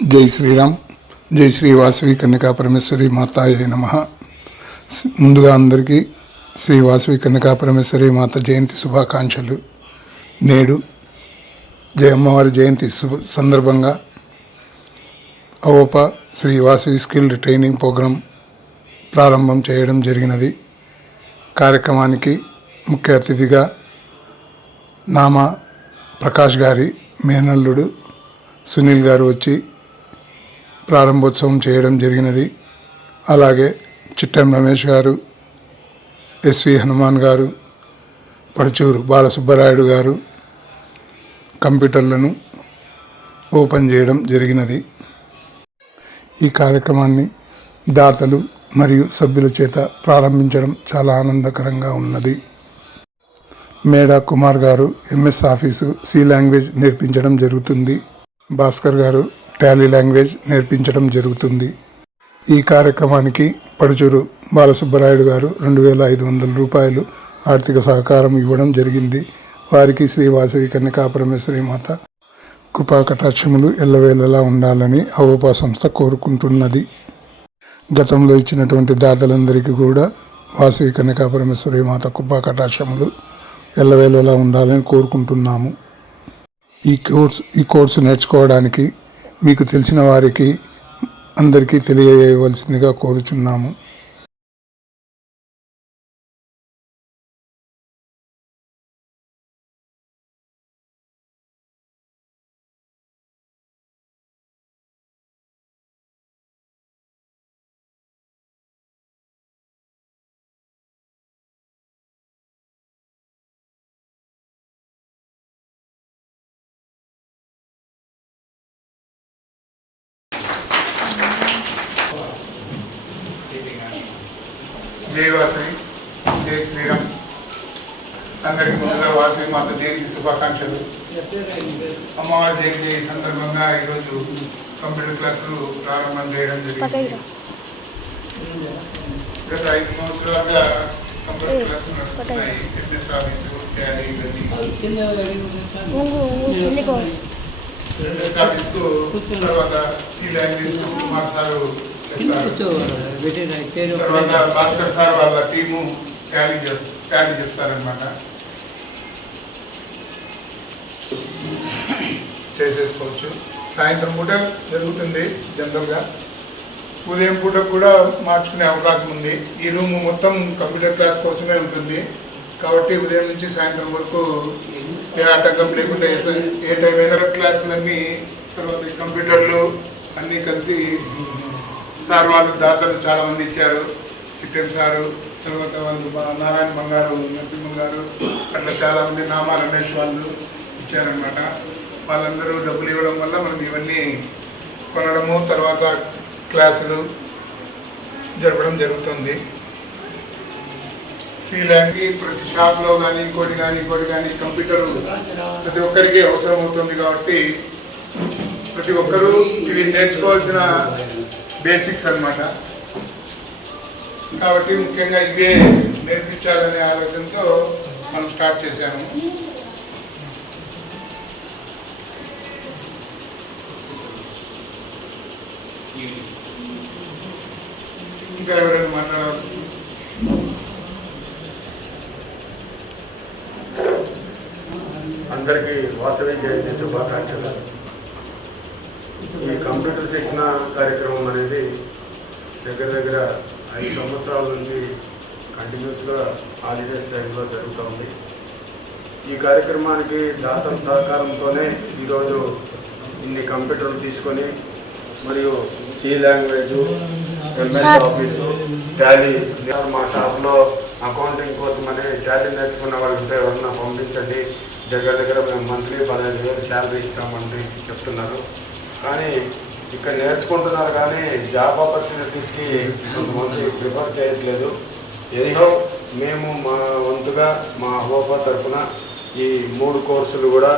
జై శ్రీరామ్. జై శ్రీ వాసవి కన్యకా పరమేశ్వరి మాతాయే నమః. ముందుగా అందరికీ శ్రీ వాసవి కన్యకా పరమేశ్వరి మాత జయంతి శుభాకాంక్షలు. నేడు అమ్మవారి జయంతి సందర్భంగా AVOPA Sri Vasavi skill training program ప్రారంభం చేయడం జరిగినది. కార్యక్రమానికి ముఖ్య అతిథిగా నామ ప్రకాష్ గారి మేనల్లుడు సునీల్ గారు వచ్చి ప్రారంభోత్సవం చేయడం జరిగినది. అలాగే చిట్టెం రమేష్ గారు, ఎస్వి హనుమాన్ గారు, పడుచూరు బాలసుబ్బరాయుడు గారు కంప్యూటర్లను ఓపెన్ చేయడం జరిగినది. ఈ కార్యక్రమాన్ని దాతలు మరియు సభ్యుల చేత ప్రారంభించడం చాలా ఆనందకరంగా ఉన్నది. మేడా కుమార్ గారు ఎంఎస్ ఆఫీసు సి లాంగ్వేజ్ నేర్పించడం జరుగుతుంది. భాస్కర్ గారు టాలీ లాంగ్వేజ్ నేర్పించడం జరుగుతుంది. ఈ కార్యక్రమానికి పడుచూరు బాలసుబ్బరాయుడు గారు 2,500 రూపాయలు ఆర్థిక సహకారం ఇవ్వడం జరిగింది. వారికి శ్రీ వాసవి కన్యకా పరమేశ్వరి మాత కృపా కటాక్షములు ఎల్లవేళలా ఉండాలని అవోపా సంస్థ కోరుకుంటున్నది. గతంలో ఇచ్చినటువంటి దాతలందరికీ కూడా వాసవి కన్యకా పరమేశ్వరి మాత కృపా కటాక్షములు ఎల్లవేళలా ఉండాలని కోరుకుంటున్నాము. ఈ కోర్సు నేర్చుకోవడానికి మీకు తెలిసిన వారికి అందరికీ తెలియజేయవలసిందిగా కోరుచున్నాము. జై వాసవి, జై శ్రీరామ్. అందరికీ ముందుగా వాసవి మాత జయంతి శుభాకాంక్షలు. అమ్మవారి జయంతి సందర్భంగా ఈరోజు కంప్యూటర్ క్లాసులు ప్రారంభం చేయడం జరిగింది. గత 5 సంవత్సరాలుగా కంప్యూటర్ క్లాసులు నడుస్తున్నాయి. ఎంఎస్ ఆఫీసు, టాలీ, ఎంఎస్ ఆఫీస్కు తర్వాత సి లాంగ్వేజ్ కుమార్ సారు, తర్వాత భాస్కర్ సార్ వాళ్ళ టీము టాలీ చేస్తారనమాట. చేసేసుకోవచ్చు. సాయంత్రం పూట జరుగుతుంది జనరల్గా. ఉదయం పూట కూడా మార్చుకునే అవకాశం ఉంది. ఈ రూమ్ మొత్తం కంప్యూటర్ క్లాస్ కోసమే ఉంటుంది కాబట్టి ఉదయం నుంచి సాయంత్రం వరకు ఏ ఆటంకం లేకుండా ఏ టైం అయినా క్లాసులన్నీ, తర్వాత కంప్యూటర్లు అన్నీ కలిసి సార్ వాళ్ళు దాతలు చాలామంది ఇచ్చారు. చిట్టెం సారు, తర్వాత వాళ్ళు నారాయణ బంగారు, నరసింహ గారు, అట్లా చాలామంది నామా రమేష్ వాళ్ళు ఇచ్చారనమాట. వాళ్ళందరూ డబ్బులు ఇవ్వడం వల్ల మనం ఇవన్నీ కొనడము, తర్వాత క్లాసులు జరపడం జరుగుతుంది. సీలాండ్కి ప్రతి షాప్లో కానీ ఇంకోటి కానీ కంప్యూటర్ ప్రతి ఒక్కరికి అవసరం అవుతుంది కాబట్టి ప్రతి ఒక్కరూ ఇవి నేర్చుకోవాల్సిన బేసిక్స్ అన్నమాట. కాబట్టి ముఖ్యంగా ఇవే నేర్పించాలనే ఆలోచనతో మనం స్టార్ట్ చేశాము. ఇంకా ఎవరైనా మాట్లాడాలి? అందరికీ వాసవి జయంతి శుభాకాంక్షలు. ఈ కంప్యూటర్ శిక్షణ కార్యక్రమం అనేది దగ్గర 5 సంవత్సరాల నుంచి కంటిన్యూస్గా హాలిడేస్ టైంలో జరుగుతుంది. ఈ కార్యక్రమానికి దాతల సహకారంతోనే ఈరోజు ఇన్ని కంప్యూటర్లు తీసుకొని మరియు C language, MS office, Tally, మా షాప్లో అకౌంటింగ్ కోసమని టాలీ నేర్చుకున్న వాళ్ళు ఉంటే ఎవరన్నా పంపించండి, దగ్గర మేము మంత్లీ 15,000 శాలరీ ఇస్తామని చెప్తున్నారు. కానీ ఇక్కడ నేర్చుకుంటున్నారు కానీ జాబ్ ఆపర్చునిటీస్కి కొంతమంది ప్రిఫర్ చేయట్లేదు. ఏదో మేము మా వంతుగా మా అవోపా తరఫున ఈ 3 కోర్సులు కూడా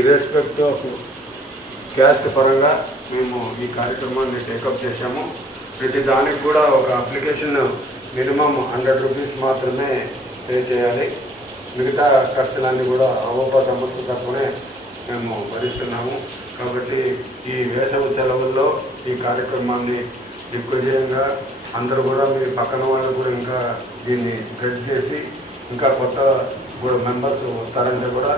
ఇర్రెస్పెక్ట్ ఆఫ్ క్యాస్ట్ పరంగా మేము ఈ కార్యక్రమాన్ని టేకప్ చేశాము. ప్రతి దానికి కూడా ఒక అప్లికేషన్ మినిమం 100 రూపీస్ మాత్రమే పే చేయాలి. మిగతా ఖర్చులన్నీ కూడా అవోపా సంస్థ తరఫునే మేము భరిస్తున్నాము. కాబట్టి ఈ వేసవి సెలవుల్లో ఈ కార్యక్రమాన్ని దిగ్విజయంగా అందరూ కూడా మీ పక్కన వాళ్ళు కూడా ఇంకా దీన్ని స్ప్రెడ్ చేసి ఇంకా కొత్త కూడా మెంబర్స్ వస్తారంటే కూడా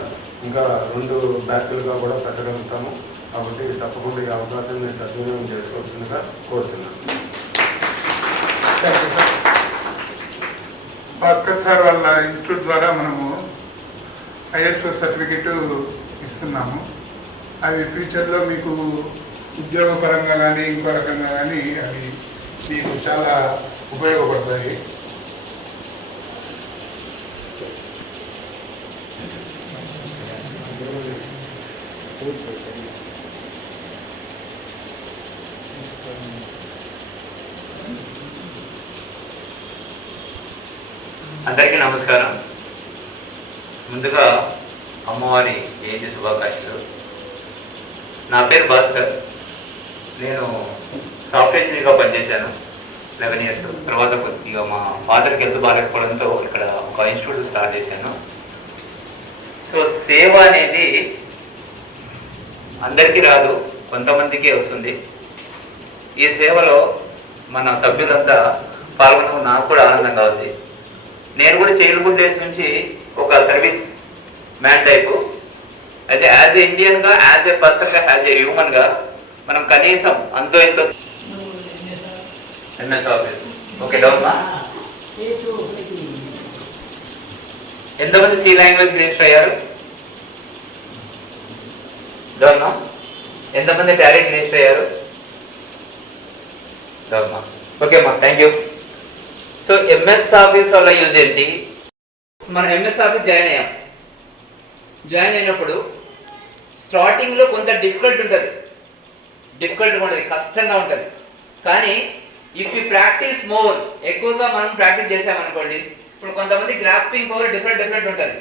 ఇంకా 2 బ్యాచ్లుగా కూడా పెట్టగలుగుతాము. కాబట్టి తప్పకుండా ఈ అవకాశాన్ని సద్వినియోగం చేసుకోవాల్సిందిగా కోరుతున్నాను. భాస్కర్ సార్ వాళ్ళ ఇన్స్టిట్యూట్ ద్వారా మనము ఐఎస్ఓ సర్టిఫికెట్ ఇస్తున్నాము. అవి ఫ్యూచర్లో మీకు ఉద్యోగపరంగా కానీ ఇంకో రకంగా కానీ అవి మీకు చాలా ఉపయోగపడతాయి. అందరికీ నమస్కారం. ముందుగా అమ్మవారి జయంతి శుభాకాంక్షలు. నా పేరు భాస్కర్. నేను సాఫ్ట్వేర్ ఇంజనీర్గా పనిచేశాను 11 years. తర్వాత కొద్దిగా మా ఫాదర్కి హెల్త్ బాగాలేకపోవడంతో ఇక్కడ ఒక ఇన్స్టిట్యూట్ స్టార్ట్ చేశాను. సో సేవ అనేది అందరికీ రాదు, కొంతమందికే వస్తుంది. ఈ సేవలో మన సభ్యులంతా పాల్గొనడం నాకు కూడా ఆనందంగా ఉంది. నేను కూడా చైల్డ్హుడ్ డేస్ నుంచి ఒక సర్వీస్ మ్యాన్ టైపు. అయితే యాజ్ ఏ ఇండియన్గా, యాజ్ ఏ పర్సన్గా, యాజ్ ఏ హ్యూమన్గా మనం కనీసం అంతో ఎంతో ఎంఎస్ ఆఫీస్ ఓకే డౌన్నా ఎంతమంది సి లాంగ్వేజ్ రిజిస్టర్ అయ్యారు? డౌన్నా ఎంతమంది టాలెంట్ రిజిస్టర్ అయ్యారు? డౌన్నా ఓకే అమ్మా, thank you. So MS office వల్ల యూజ్ ఏంటి? మనం ఎంఎస్ ఆఫీస్ జాయిన్ అయినప్పుడు స్టార్టింగ్లో కొంత డిఫికల్ట్ ఉంటుంది, కష్టంగా ఉంటుంది. కానీ ఇఫ్ యూ ప్రాక్టీస్ మోర్, ఎక్కువగా మనం ప్రాక్టీస్ చేసామనుకోండి, ఇప్పుడు కొంతమంది గ్రాస్పింగ్ పవర్ డిఫరెంట్ ఉంటుంది.